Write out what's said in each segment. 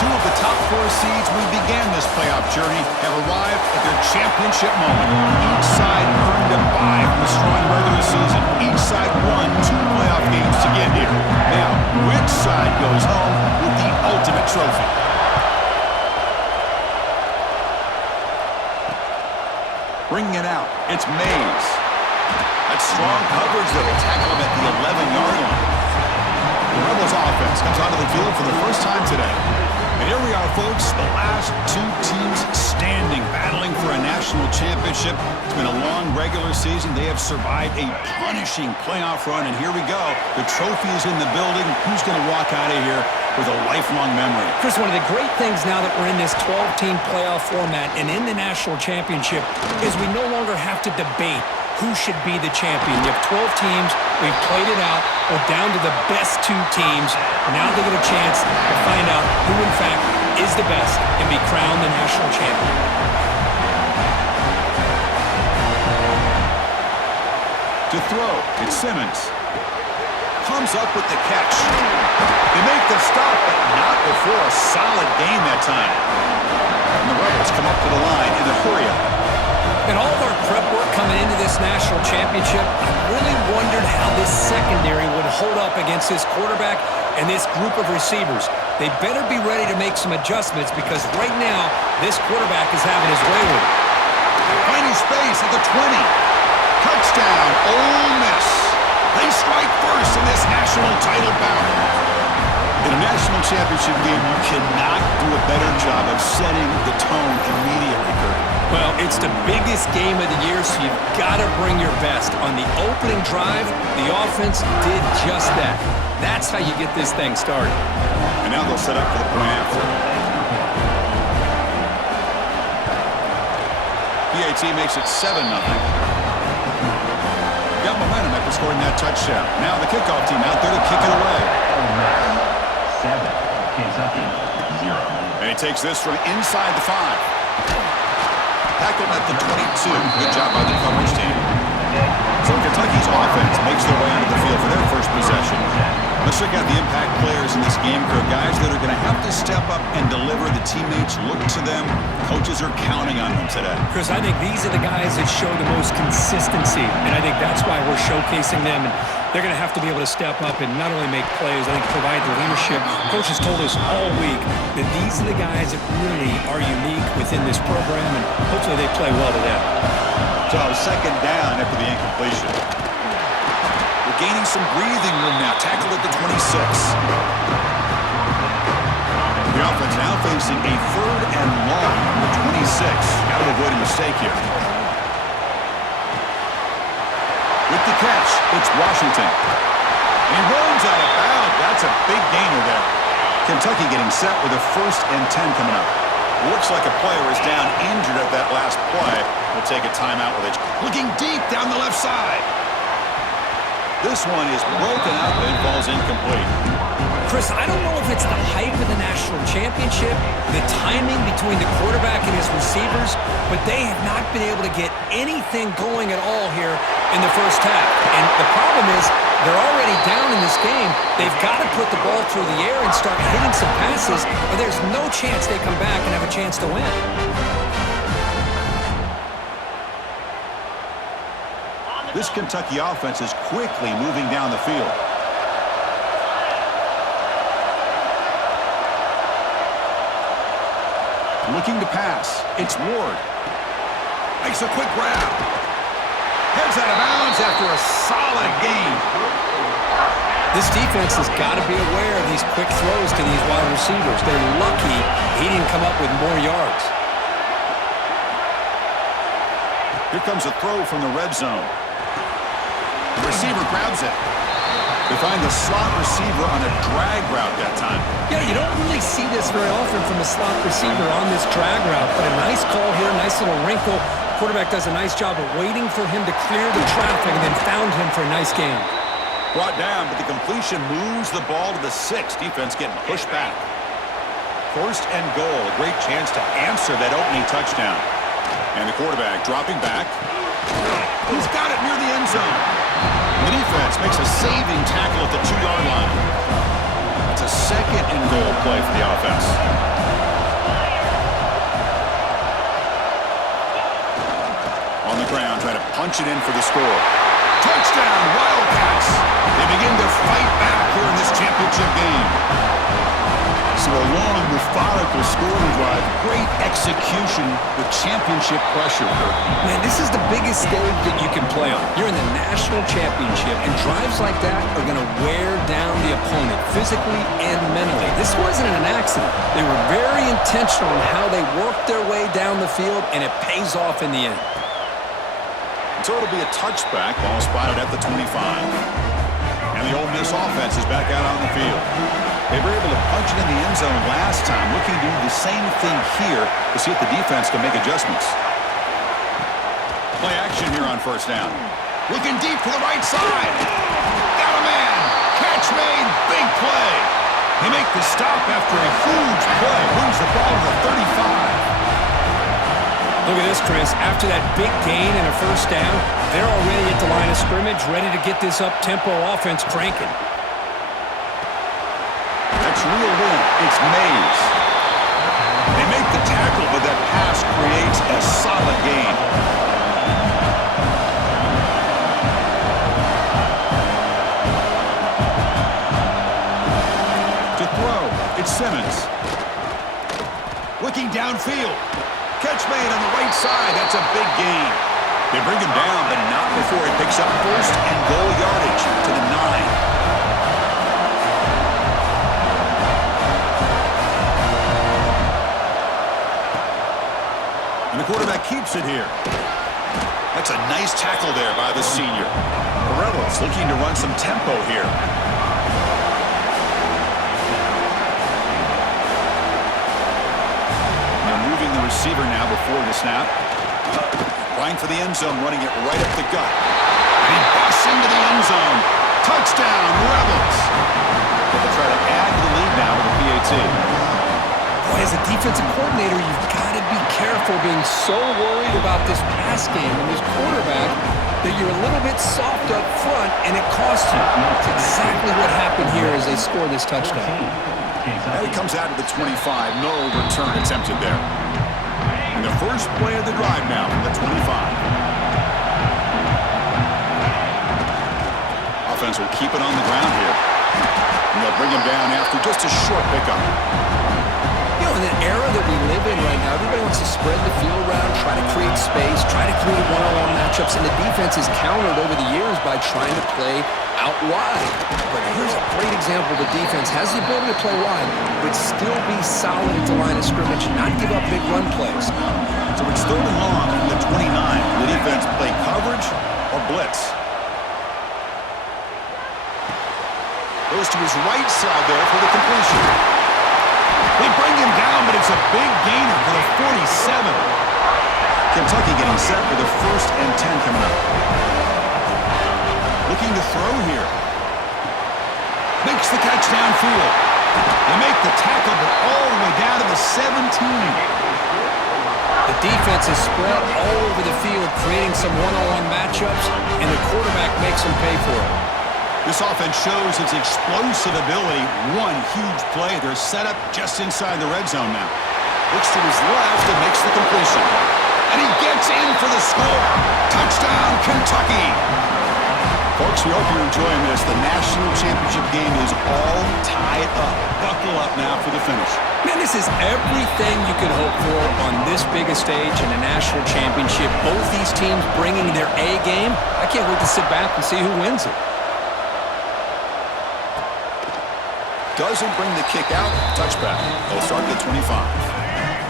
Two of the top four seeds when we began this playoff journey have arrived at their championship moment. Each side earned a bye from a strong regular season. Each side won 2 playoff games to get here. Now, which side goes home with the ultimate trophy? Bringing it out, it's Mays. That's strong coverage that will tackle him at the 11-yard line. The Rebels offense comes onto the field for the first time today. And here we are, folks, the last 2 teams standing, battling for a national championship. It's been a long regular season. They have survived a punishing playoff run, and here we go. The trophy is in the building. Who's going to walk out of here with a lifelong memory? Chris, one of the great things now that we're in this 12-team playoff format and in the national championship is we no longer have to debate who should be the champion. You have 12 teams. We've played it out. We're down to the best 2 teams. Now they get a chance to find out who, in fact, is the best and be crowned the national champion. To throw, it's Simmons. Comes up with the catch. They make the stop, but not before a solid game that time. And the Rebels come up to the line in a hurry-up. In all of our prep work coming into this national championship, I really wondered how this secondary would hold up against this quarterback and this group of receivers. They better be ready to make some adjustments because right now, this quarterback is having his way with it. Finding space at the 20. Touchdown, Ole Miss. They strike first in this national title bout. In a national championship game, you cannot do a better job of setting the tone immediately, Kurt. Well, it's the biggest game of the year, so you've got to bring your best. On the opening drive, the offense did just that. That's how you get this thing started. And now they'll set up for the point after. PAT makes it 7-0. Got momentum after scoring that touchdown. Now the kickoff team out there to kick it away. 7, Kentucky, 0. And he takes this from inside the 5. Tackled at the 22. Good job by the coverage team. So Kentucky's offense makes their way onto the field for their first possession. Let's check out the impact players in this game, Kurt. Guys that are going to have to step up and deliver. The teammates look to them. Coaches are counting on them today. Chris, I think these are the guys that show the most consistency, and I think that's why we're showcasing them. And they're going to have to be able to step up and not only make plays, I think provide the leadership. Coach has told us all week that these are the guys that really are unique within this program, and hopefully they play well today. So second down after the incompletion. We're gaining some breathing room now. Tackled at the 26. The offense now facing a 3rd and long from the 26. Got to avoid a mistake here. With the catch, it's Washington. And he runs out of bounds. That's a big gainer there. Kentucky getting set with a 1st and 10 coming up. Looks like a player is down injured at that last play. We'll take a timeout with it. Looking deep down the left side. This one is broken up and falls incomplete. Chris, I don't know if it's the hype of the national championship, the timing between the quarterback and his receivers, but they have not been able to get anything going at all here in the first half. And the problem is they're already down in this game. They've got to put the ball through the air and start hitting some passes, or there's no chance they come back and have a chance to win. This Kentucky offense is quickly moving down the field. Looking to pass. It's Ward. Makes a quick grab. Heads out of bounds after a solid gain. This defense has got to be aware of these quick throws to these wide receivers. They're lucky he didn't come up with more yards. Here comes a throw from the red zone. The receiver grabs it. They find the slot receiver on a drag route that time. Yeah, you don't really see this very often from a slot receiver on this drag route, but a nice call here, nice little wrinkle. Quarterback does a nice job of waiting for him to clear the traffic and then found him for a nice gain. Brought down, but the completion moves the ball to the 6. Defense getting pushed back. 1st and goal. A great chance to answer that opening touchdown. And the quarterback dropping back. He's got it near the end zone. The defense makes a saving tackle at the 2-yard line. That's a 2nd and goal play for the offense. punch it in for the score. Touchdown, Wildcats! They begin to fight back here in this championship game. So a long, methodical scoring drive. Great execution with championship pressure. Man, this is the biggest stage that you can play on. You're in the national championship, and drives like that are going to wear down the opponent physically and mentally. This wasn't an accident. They were very intentional in how they worked their way down the field, and it pays off in the end. So it'll be a touchback. Ball spotted at the 25. And the Ole Miss offense is back out on the field. They were able to punch it in the end zone last time, looking to do the same thing here to see if the defense can make adjustments. Play action here on first down. Looking deep to the right side. Got a man. Catch made. Big play. They make the stop after a huge play. Moves the ball to the 35. Look at this, Chris. After that big gain and a first down, they're already at the line of scrimmage, ready to get this up-tempo offense cranking. That's real win. It's Mays. They make the tackle, but that pass creates a solid gain. To throw, it's Simmons. Looking downfield. Catch made on the right side. That's a big gain. They bring him down, but not before he picks up first and goal yardage to the 9. The quarterback keeps it here. That's a nice tackle there by the senior. The Rebels looking to run some tempo here. They're moving the receiver now before the snap. Line for the end zone, running it right up the gut. And he busts into the end zone. Touchdown, Rebels. They'll try to add to the lead now with the PAT. Boy, as a defensive coordinator, you've got to be careful being so worried about this pass game and this quarterback that you're a little bit soft up front, and it costs you. That's exactly what happened here as they score this touchdown. And it comes out of the 25. No return attempted there. And the first play of the drive now from the 25. Offense will keep it on the ground here. And they'll bring him down after just a short pickup. You know, in an era that we live in right now, everybody wants to spread the field around, try to create space, try to create one-on-one matchups, and the defense is countered over the years by trying to play out wide. But here's a great example. The defense has the ability to play wide, but still be solid at the line of scrimmage, not give up big run plays. So it's 3rd and long from the 29. The defense play coverage or blitz. Goes to his right side there for the completion. They bring him down, but it's a big gainer for the 47. Kentucky getting set for the 1st and 10 coming up. Looking to throw here. Makes the catch downfield. They make the tackle, but all the way down to the 17. The defense is spread all over the field, creating some one-on-one matchups, and the quarterback makes them pay for it. This offense shows its explosive ability. One huge play. They're set up just inside the red zone now. Looks to his left and makes the completion. And he gets in for the score. Touchdown, Kentucky. Folks, we hope you're enjoying this. The national championship game is all tied up. Buckle up now for the finish. Man, this is everything you could hope for on this big a stage in a national championship. Both these teams bringing their A game. I can't wait to sit back and see who wins it. Doesn't bring the kick out. Touchback. They'll start at the 25.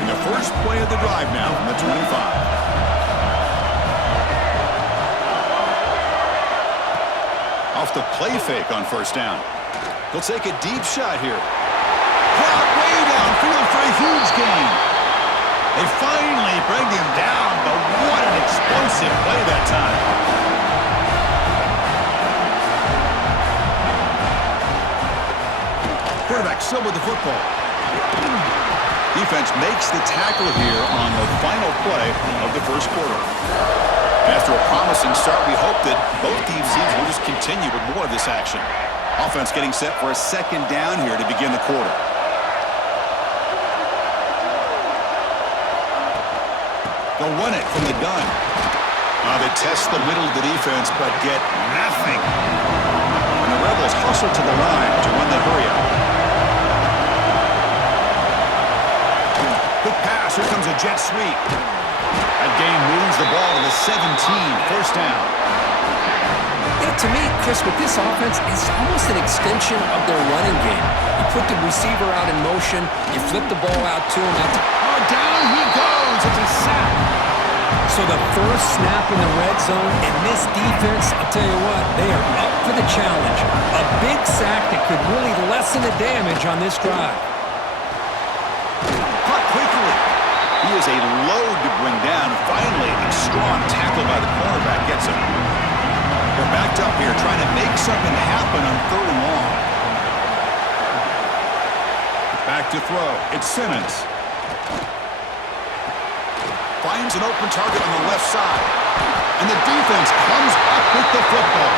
And the first play of the drive now from the 25. Off the play fake on first down. He'll take a deep shot here. Caught way downfield for a huge gain. They finally bring him down, but what an explosive play that time. Quarterback still with the football. Defense makes the tackle here on the final play of the first quarter. And after a promising start, we hope that both teams will just continue with more of this action. Offense getting set for a second down here to begin the quarter. They'll run it from the gun. They test the middle of the defense, but get nothing. And the Rebels hustle to the line to win the hurry-up. Quick pass. Here comes a jet sweep. That game moves the ball to the 17. First down. Yeah, to me, Chris, with this offense, it's almost an extension of their running game. You put the receiver out in motion, you flip the ball out to him. Oh, down he goes. It's a sack. So the first snap in the red zone, and this defense, I'll tell you what, they are up for the challenge. A big sack that could really lessen the damage on this drive. Caught quickly. He is a load to bring down. Finally, a strong tackle by the cornerback gets him. They're backed up here trying to make something happen on 3rd and long. Back to throw. It's Simmons. Finds an open target on the left side. And the defense comes up with the football.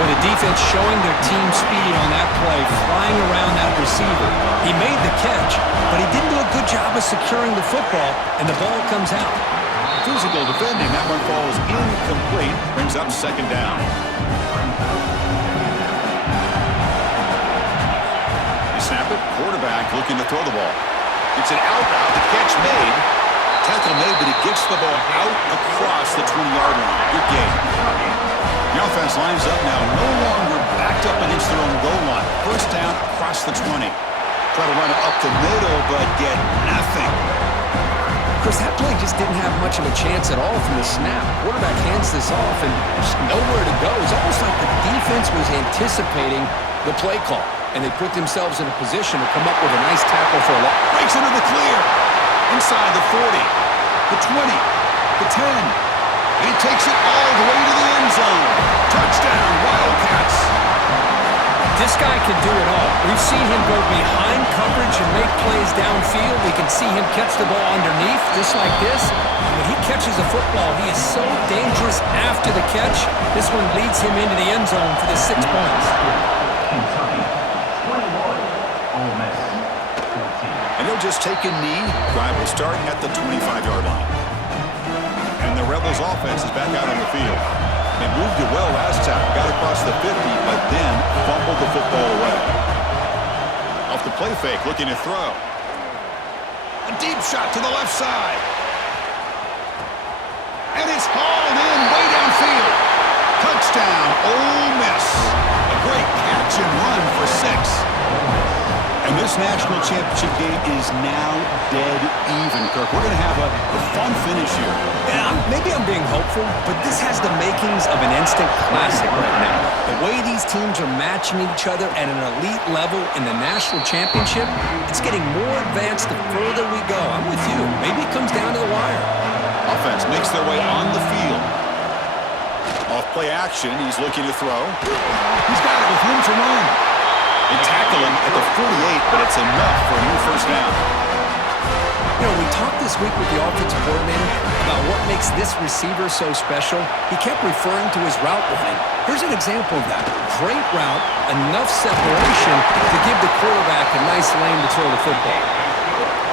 Well, the defense showing their team speed on that play, flying around that receiver. He made the catch, but he didn't do a good job of securing the football, and the ball comes out. Physical defending. That one falls incomplete. Brings up 2nd down. They snap it. Quarterback looking to throw the ball. It's an out route. The catch made. Tackle made, but he gets the ball out across the 20-yard line. Good game. The offense lines up now, no longer backed up against their own goal line. First down across the 20. Try to run it up the middle, but get nothing. Chris, that play just didn't have much of a chance at all from the snap. Quarterback hands this off, and there's nowhere to go. It's almost like the defense was anticipating the play call, and they put themselves in a position to come up with a nice tackle for a loss. Breaks into the clear. Inside the 40, the 20, the 10. And he takes it all the way to the end zone. Touchdown, Wildcats. This guy can do it all. We've seen him go behind coverage and make plays downfield. We can see him catch the ball underneath, just like this. And when he catches a football, he is so dangerous after the catch. This one leads him into the end zone for the 6 points. Kentucky, 21. Ole Miss, 14. And he'll just take a knee. Drive will start at the 25-yard line. And the Rebels offense is back out on the field. They moved it well last time, got across the 50, but then fumbled the football away. Off the play fake, looking to throw. A deep shot to the left side. And it's hauled in way downfield. Touchdown, Ole Miss. A great catch and run for 6. And this national championship game is now dead even, Kirk. We're going to have a fun finish here. Yeah, maybe I'm being hopeful, but this has the makings of an instant classic right now. The way these teams are matching each other at an elite level in the national championship, it's getting more advanced the further we go. I'm with you. Maybe it comes down to the wire. Offense makes their way on the field. Off play action, he's looking to throw. He's got it with room to run. They tackle him at the 48, but it's enough for a new first down. You know, we talked this week with the offensive coordinator about what makes this receiver so special. He kept referring to his route running. Here's an example of that. Great route, enough separation to give the quarterback a nice lane to throw the football.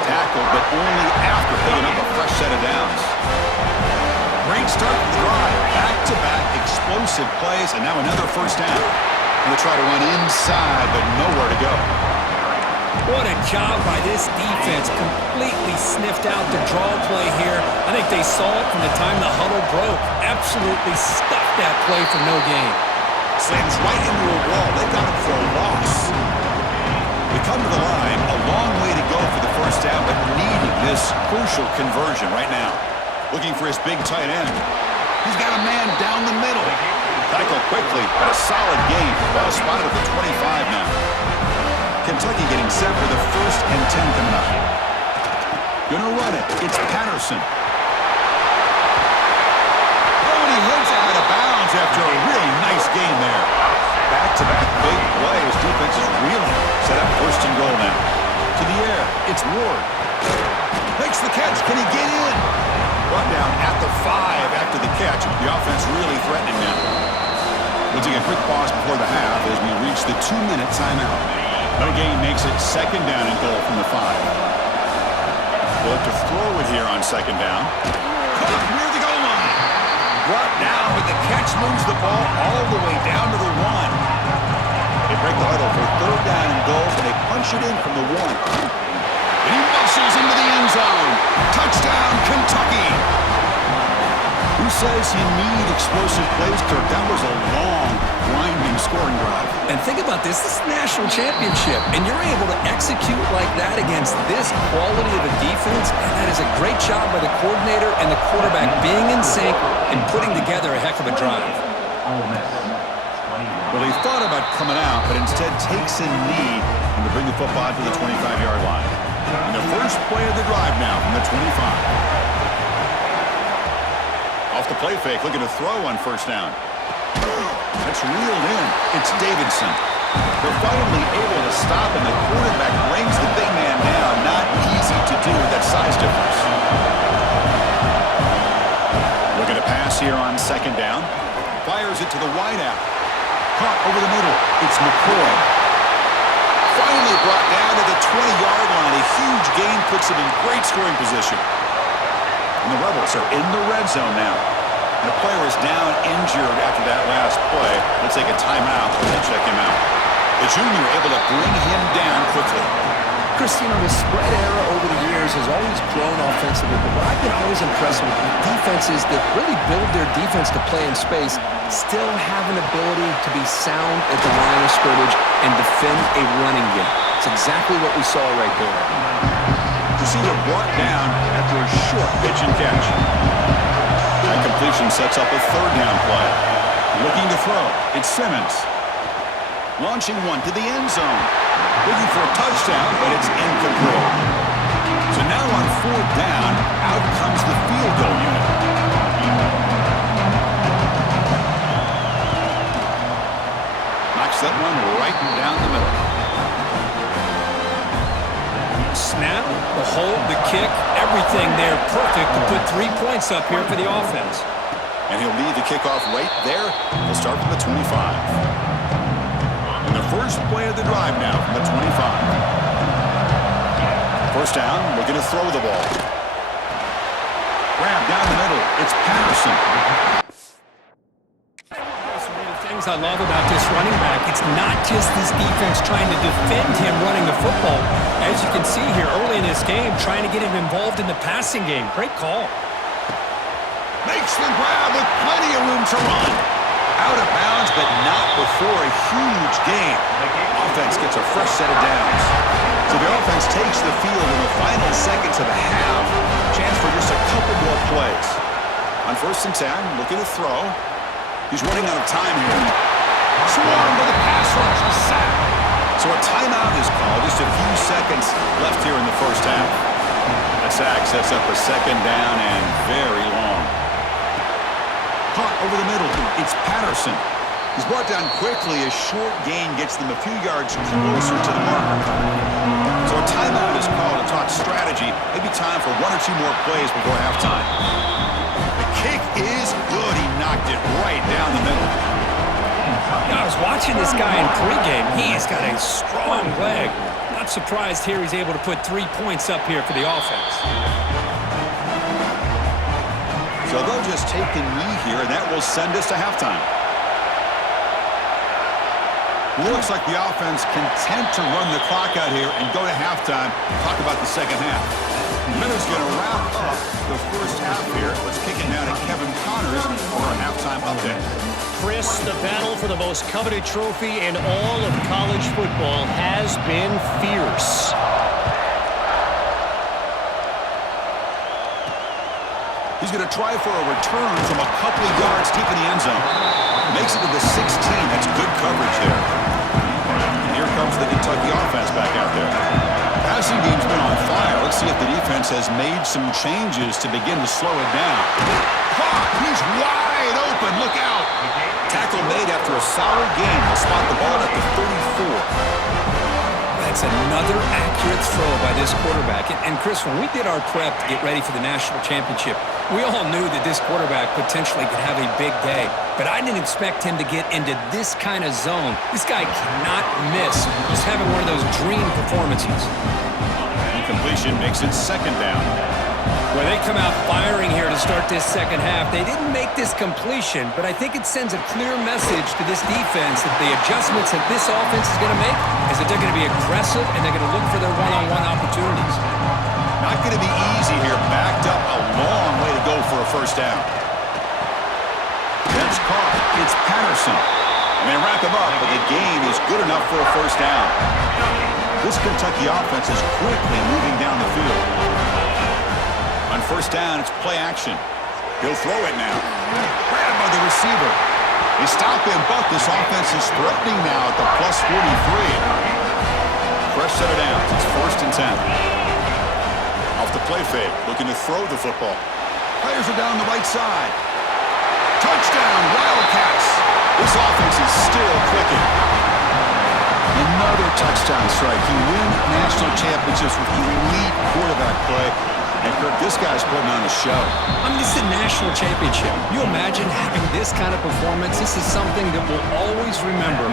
Tackled, but only after picking up a fresh set of downs. Great start to the drive. Back-to-back explosive plays, and now another first down. Going to try to run inside, but nowhere to go. What a job by this defense. Completely sniffed out the draw play here. I think they saw it from the time the huddle broke. Absolutely stuffed that play for no gain. Slams right into a wall. They got him for a loss. We come to the line. A long way to go for the first down, but needing this crucial conversion right now. Looking for his big tight end. He's got a man down the middle. Tackle quickly, but a solid gain. Ball spotted at the 25 now. Kentucky getting set for the 1st and 10 coming up. Gonna run it. It's Patterson. Oh, and he heads out of bounds after a really nice game there. Back-to-back big plays. Defense is reeling. Set up 1st and goal now. To the air. It's Ward. Makes the catch. Can he get in? Brought down at the 5 after the catch. The offense really threatening now. We'll take a quick pause before the half as we reach the 2-minute timeout. The game makes it 2nd down and goal from the 5. We'll have to throw it here on 2nd down. Caught near the goal line. brought down, but the catch moves the ball all the way down to the 1. They break the huddle for 3rd down and goal, and they punch it in from the 1. And he muscles into the end zone. Touchdown, Kentucky. Who says you need explosive plays, Kirk? That was a long, grinding scoring drive. And think about this. This is a national championship, and you're able to execute like that against this quality of a defense, and that is a great job by the coordinator and the quarterback being in sync and putting together a heck of a drive. Ole Miss. 21. Well, he thought about coming out, but instead takes a knee and to bring the football to the 25-yard line. And the first play of the drive now from the 25. Off the play fake, looking to throw on 1st down. That's reeled in. It's Davidson. They're finally able to stop, and the quarterback brings the big man down. Not easy to do with that size difference. Looking to pass here on 2nd down. Fires it to the wideout. Caught over the middle. It's McCoy. Finally brought down to the 20-yard line. A huge gain puts him in great scoring position. And the Rebels are in the red zone now. And the player is down injured after that last play. Let's take a timeout and then check him out. The junior able to bring him down quickly. Chris, the spread era over the years has always grown offensively, but what I've been always impressed with defenses that really build their defense to play in space still have an ability to be sound at the line of scrimmage and defend a running game. It's exactly what we saw right there. Receiver brought down after a short pitch and catch. That completion sets up a 3rd down play. Looking to throw. It's Simmons. Launching one to the end zone. Looking for a touchdown, but it's incomplete. So now on 4th down, out comes the field goal unit. Knocks that one right down the middle. Snap, the hold, the kick, everything there perfect to put 3 points up here for the offense. And he'll lead the kickoff right there. He'll start from the 25. And the first play of the drive now from the 25. 1st down, looking to throw the ball. Grab down the middle. It's Patterson. Things I love about this running back, it's not just this defense trying to defend him running the football. As you can see here early in this game, trying to get him involved in the passing game. Great call. Makes the grab with plenty of room to run. Out of bounds, but not before a huge gain. Offense gets a fresh set of downs. So the offense takes the field in the final seconds of the half. Chance for just a couple more plays. On 1st and 10, looking to throw. He's running out of time here. Swarmed with a pass rush, a sack. So a timeout is called. Just a few seconds left here in the 1st half. That sack sets up a 2nd down and very long. Caught over the middle. It's Patterson. He's brought down quickly. A short gain gets them a few yards closer to the marker. So a timeout is called to talk strategy. Maybe time for 1 or 2 more plays before halftime. The kick is good. He knocked it right down the middle. I was watching this guy in pregame. He's got a strong leg. Not surprised here he's able to put 3 points up here for the offense. So they'll just take the knee here, and that will send us to halftime. Looks like the offense content to run the clock out here and go to halftime. Talk about the 2nd half. Miller's going to wrap up the 1st half here. Let's kick it now to Kevin Connors for our halftime update. Chris, the battle for the most coveted trophy in all of college football has been fierce. He's going to try for a return from a couple of yards deep in the end zone. Makes it to the 16. That's good coverage there. And here comes the Kentucky offense back out there. Passing game's been on fire. Let's see if the defense has made some changes to begin to slow it down. He's wide open. Look out. Tackle made after a solid gain. They'll spot the ball at the 34. That's another accurate throw by this quarterback. And Chris, when we did our prep to get ready for the national championship, we all knew that this quarterback potentially could have a big day. But I didn't expect him to get into this kind of zone. This guy cannot miss. Just having one of those dream performances. Incompletion makes it 2nd down. Well, they come out firing here to start this second half. They didn't make this completion, but I think it sends a clear message to this defense that the adjustments that this offense is going to make is that they're going to be aggressive and they're going to look for their one-on-one opportunities. Not going to be easy here. Backed up a long way to go for a first down. That's caught. It's Patterson. And they wrap him up, but the gain is good enough for a first down. This Kentucky offense is quickly moving down the field. On first down, it's play action. He'll throw it now. Grabbed by the receiver. They stop him, but this offense is threatening now at the plus 43. Fresh set of downs. It's first and 10. Off the play fake, looking to throw the football. Players are down the right side. Touchdown, Wildcats. This offense is still clicking. Another touchdown strike. You win national championships with elite quarterback play. And Kirk, this guy's putting on a show. I mean, this is a national championship. You imagine having this kind of performance? This is something that we'll always remember.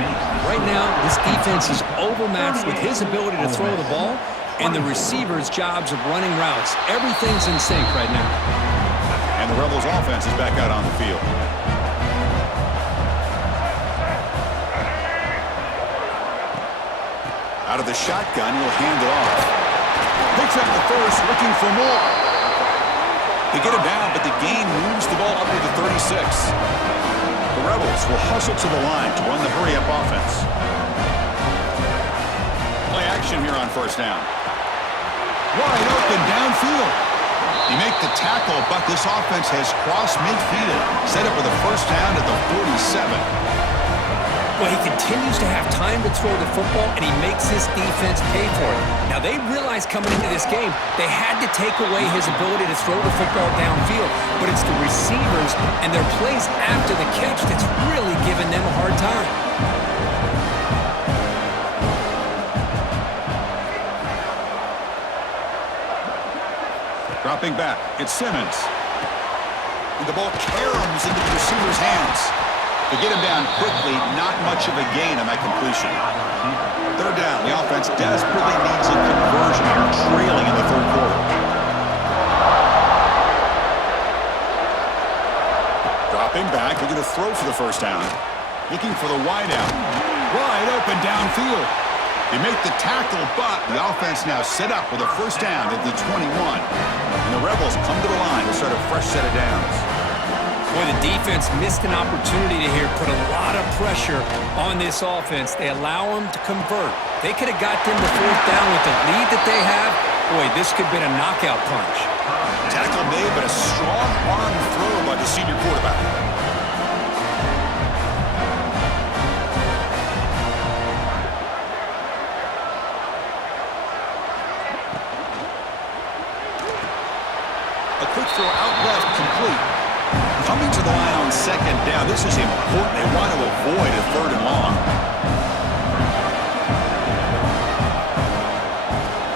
Right now, this defense is overmatched with his ability to throw the ball and the receivers' jobs of running routes. Everything's in sync right now. And the Rebels' offense is back out on the field. Out of the shotgun, he'll hand it off. Picks up the first, looking for more. They get him down, but the gain moves the ball up to the 36. The Rebels will hustle to the line to run the hurry-up offense. Play action here on first down. Wide open downfield. You make the tackle, but this offense has crossed midfield. Set up with a first down at the 47. Well, he continues to have time to throw the football, and he makes this defense pay for it. Now, they realized coming into this game, they had to take away his ability to throw the football downfield, but it's the receivers and their plays after the catch that's really giving them a hard time. Dropping back, it's Simmons. And the ball caroms into the receiver's hands. To get him down quickly, not much of a gain on that completion. Third down, the offense desperately needs a conversion here, trailing in the third quarter. Dropping back, looking to throw for the first down. Looking for the wideout. Wide open downfield. They make the tackle, but the offense now set up with a first down at the 21. And the Rebels come to the line to start a fresh set of downs. Boy, the defense missed an opportunity to here put a lot of pressure on this offense. They allow them to convert. They could have got them the fourth down with the lead that they have. Boy, this could have been a knockout punch. Tackle made, but a strong arm throw by the senior quarterback. A quick throw out left, complete. Coming to the line on second down. This is important. They want to avoid a third and long.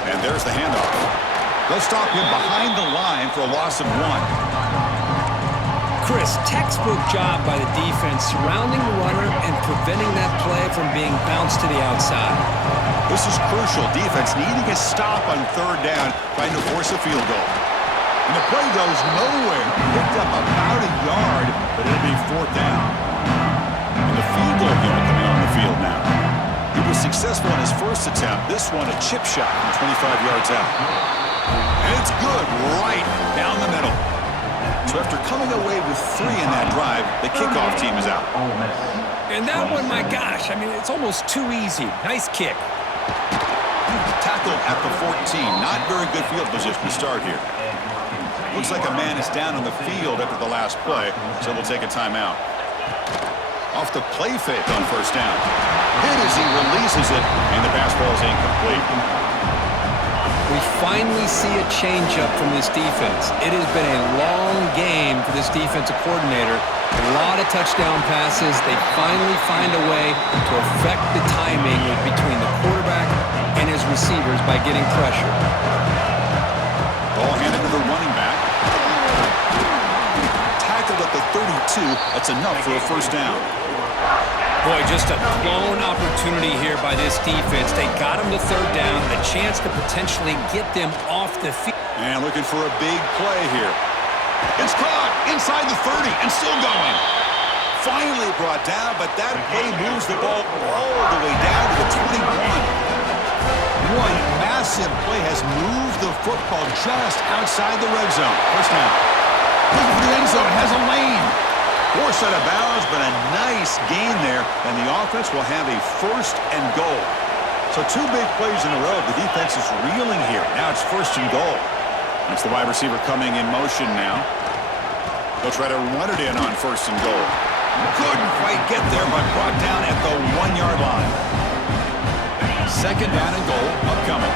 And there's the handoff. They'll stop him behind the line for a loss of 1. Chris, textbook job by the defense surrounding the runner and preventing that play from being bounced to the outside. This is crucial. Defense needing a stop on third down, trying to force a field goal. And the play goes nowhere. Picked up about a yard, but it'll be fourth down. And the field goal unit coming on the field now. He was successful in his first attempt. This one, a chip shot from 25 yards out. And it's good right down the middle. So after coming away with 3 in that drive, the kickoff team is out. And that one, my gosh, I mean, it's almost too easy. Nice kick. Tackled at the 14. Not very good field position to start here. Looks like a man is down on the field after the last play, so we'll take a timeout. Off the play fake on first down. Hit as he releases it, and the pass ball is incomplete. We finally see a changeup from this defense. It has been a long game for this defensive coordinator. A lot of touchdown passes. They finally find a way to affect the timing between the quarterback and his receivers by getting pressure. Ball handed to the running back. Tackled at the 32. That's enough for a first down. Boy, just a blown opportunity here by this defense. They got him to third down, a chance to potentially get them off the field. And looking for a big play here. It's caught inside the 30 and still going. Finally brought down, but that play moves the ball all the way down to the 21. One massive play has moved the football just outside the red zone. First down. Looking for the end zone. Has a lane. Forced out of bounds, but a nice gain there, and the offense will have a first and goal. So two big plays in a row. The defense is reeling here. Now it's first and goal. That's the wide receiver coming in motion now. They'll try to run it in on first and goal. Couldn't quite get there, but brought down at the 1-yard line. Second down and goal upcoming.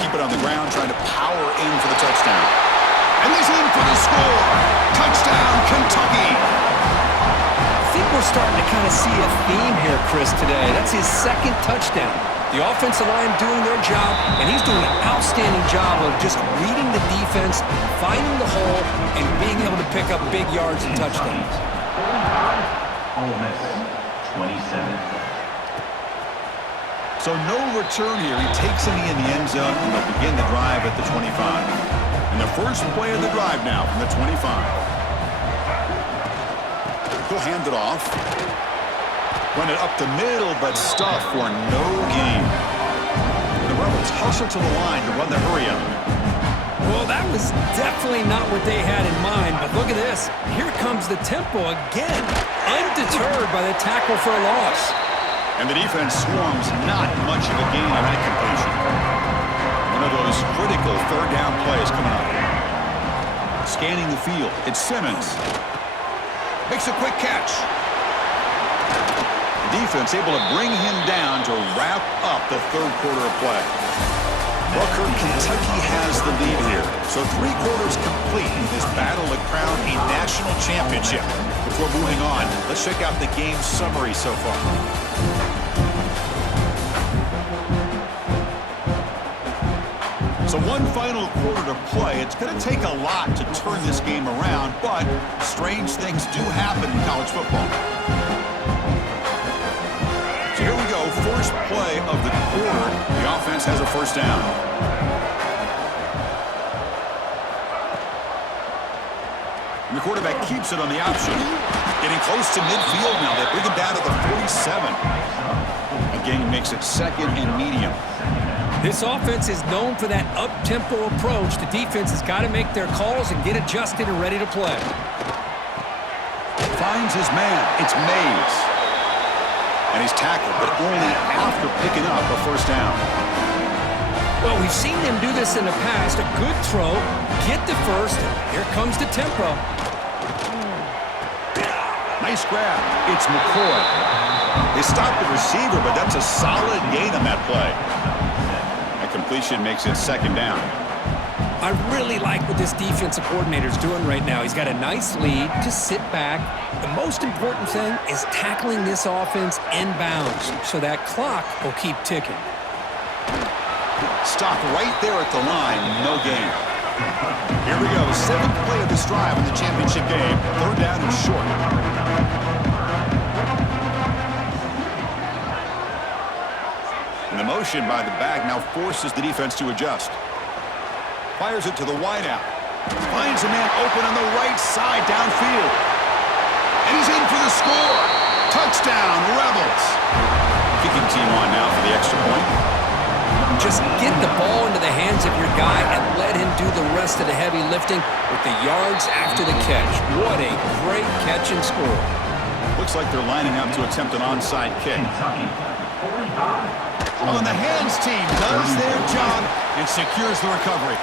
Keep it on the ground, trying to power in for the touchdown. And he's in for the score. Touchdown, Kentucky. I think we're starting to kind of see a theme here, Chris, today. That's his second touchdown. The offensive line doing their job, and he's doing an outstanding job of just reading the defense, finding the hole, and being able to pick up big yards and touchdowns. Ole Miss, 27. So no return here. He takes it in the end zone, and they'll begin the drive at the 25. And the first play of the drive now from the 25. He'll hand it off. Run it up the middle, but stuffed for no gain. The Rebels hustle to the line to run the hurry-up. Well, that was definitely not what they had in mind, but look at this. Here comes the tempo again, undeterred by the tackle for a loss. And the defense swarms not much of a gain on that completion. One of those critical third down plays coming up. Scanning the field, it's Simmons. Makes a quick catch. The defense able to bring him down to wrap up the third quarter of play. Well, Kirk, Kentucky has the lead here. So 3 quarters complete in this battle to crown a national championship. Before moving on, let's check out the game summary so far. So one final quarter to play. It's going to take a lot to turn this game around, but strange things do happen in college football. So here we go, first play of the quarter. The offense has a first down. And the quarterback keeps it on the option. Getting close to midfield now. They bring it down to the 47. Again, makes it second and medium. This offense is known for that up-tempo approach. The defense has got to make their calls and get adjusted and ready to play. Finds his man. It's Mays. And he's tackled, but only after picking up a first down. Well, we've seen them do this in the past. A good throw, get the first, and here comes the tempo. Nice grab. It's McCoy. They stopped the receiver, but that's a solid gain on that play. That completion makes it second down. I really like what this defensive coordinator is doing right now. He's got a nice lead to sit back. The most important thing is tackling this offense inbounds so that clock will keep ticking. Stop right there at the line. No gain. Here we go. 7th play of this drive in the championship game. Third down and short. And the motion by the back now forces the defense to adjust. Fires it to the wideout. Finds a man open on the right side downfield. And he's in for the score. Touchdown, Rebels. Kicking team on now for the extra point. Just get the ball into the hands of your guy and let him do the rest of the heavy lifting with the yards after the catch. What a great catch and score. Looks like they're lining up to attempt an onside kick. Kentucky, 45. On the hands team does their job and secures the recovery.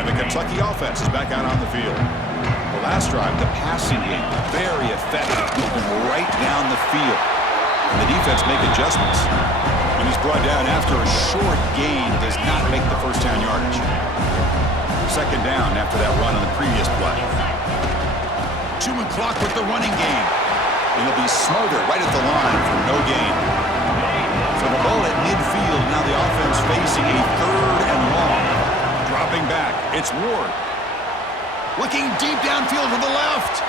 And the Kentucky offense is back out on the field. The last drive, the passing game, very effective, moving right down the field. And the defense make adjustments. And he's brought down after a short gain, does not make the first down yardage. Second down after that run on the previous play. Chewing clock with the running game. And he'll be smothered right at the line for no gain. So So the ball at midfield. Now the offense facing a 3rd and long. Dropping back. It's Ward. Looking deep downfield to the left.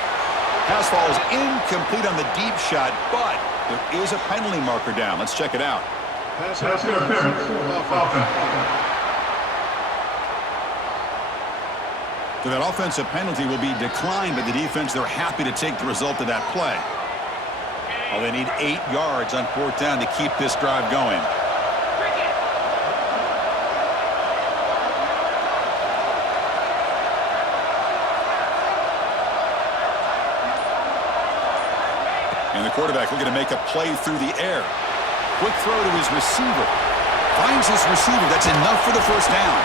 Pass falls incomplete on the deep shot, but there is a penalty marker down. Let's check it out. Pass interference. Offense. So that offensive penalty will be declined by the defense. They're happy to take the result of that play. Well, they need 8 yards on 4th down to keep this drive going. And the quarterback looking to make a play through the air. Quick throw to his receiver. Finds his receiver. That's enough for the 1st down.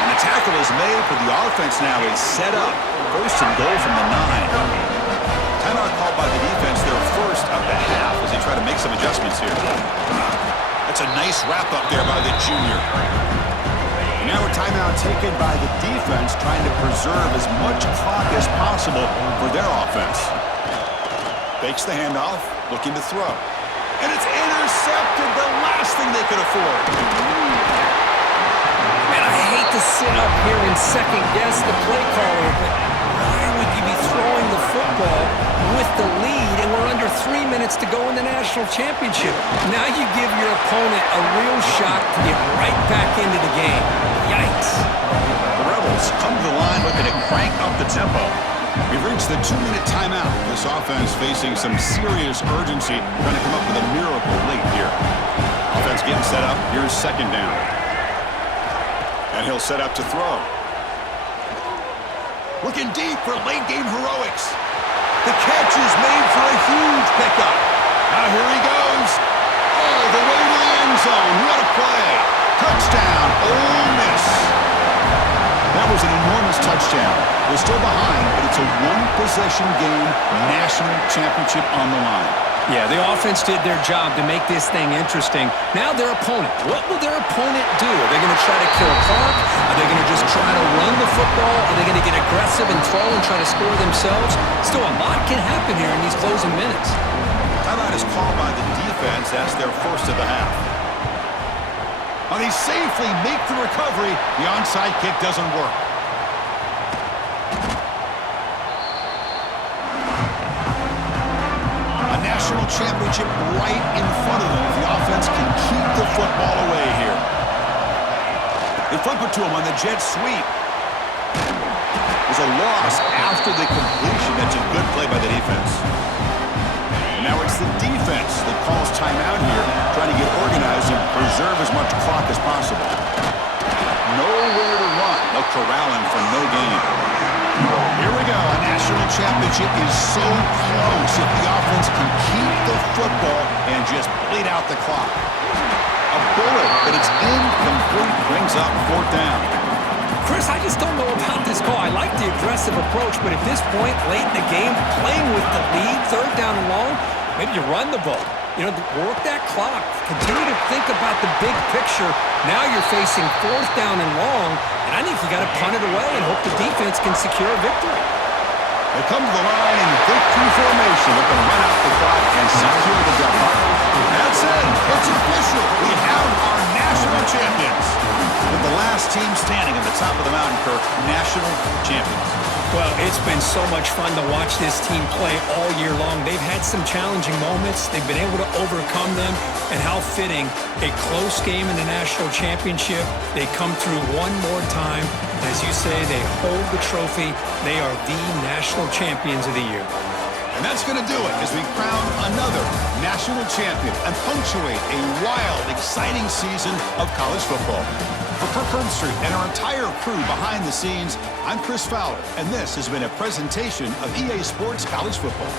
And the tackle is made, but the offense now is set up. 1st and goal from the 9. Timeout called by the defense, their 1st of the half, as they try to make some adjustments here. That's a nice wrap-up there by the junior. And now a timeout taken by the defense, trying to preserve as much clock as possible for their offense. Fakes the handoff, looking to throw. And it's intercepted, the last thing they could afford. Man, I hate to sit up here and second-guess the play caller, but why would you be throwing the football with the lead and we're under 3 minutes to go in the national championship? Now you give your opponent a real shot to get right back into the game. Yikes. The Rebels come to the line looking to crank up the tempo. We've reached the 2-minute timeout. This offense facing some serious urgency, trying to come up with a miracle late here. Offense getting set up. Here's 2nd down. And he'll set up to throw. Looking deep for late-game heroics. The catch is made for a huge pickup. Now here he goes. All the way to the end zone. What a play. Touchdown, Ole Miss. That was an enormous touchdown. We're still behind, but it's a 1-possession game, national championship on the line. Yeah, the offense did their job to make this thing interesting. Now their opponent. What will their opponent do? Are they going to try to kill clock? Are they going to just try to run the football? Are they going to get aggressive and throw and try to score themselves? Still, a lot can happen here in these closing minutes. Timeout is called by the defense. That's their 1st of the half. And they safely make the recovery. The onside kick doesn't work. A national championship right in front of them if the offense can keep the football away here. They flip it to him on the jet sweep. There's a loss after the completion. That's a good play by the defense. And now it's the defense that calls timeout here, trying to get organized and preserve as much clock as possible. Nowhere to run. They'll corral him for no gain. Here we go. A national championship is so close if the offense can keep the football and just bleed out the clock. A bullet, but it's incomplete, brings up 4th down. Chris, I just don't know about this call. I like the aggressive approach, but at this point, late in the game, playing with the lead, 3rd down and long, maybe you run the ball. You know, work that clock. Continue to think about the big picture. Now you're facing 4th down and long, and I think you got to punt it away and hope the defense can secure a victory. They come to the line in victory formation. They're going to run out the clock and secure the W. That's it. It's official. We have our national champions. With the last team standing at the top of the mountain, Kirk, national champions. Well, it's been so much fun to watch this team play all year long. They've had some challenging moments. They've been able to overcome them. And how fitting, a close game in the national championship. They come through one more time. As you say, they hold the trophy. They are the national champions of the year. And that's going to do it as we crown another national champion and punctuate a wild, exciting season of college football. For Kirk Herbstreit and our entire crew behind the scenes, I'm Chris Fowler, and this has been a presentation of EA Sports College Football.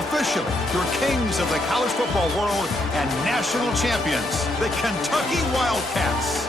Officially, your kings of the college football world and national champions, the Kentucky Wildcats.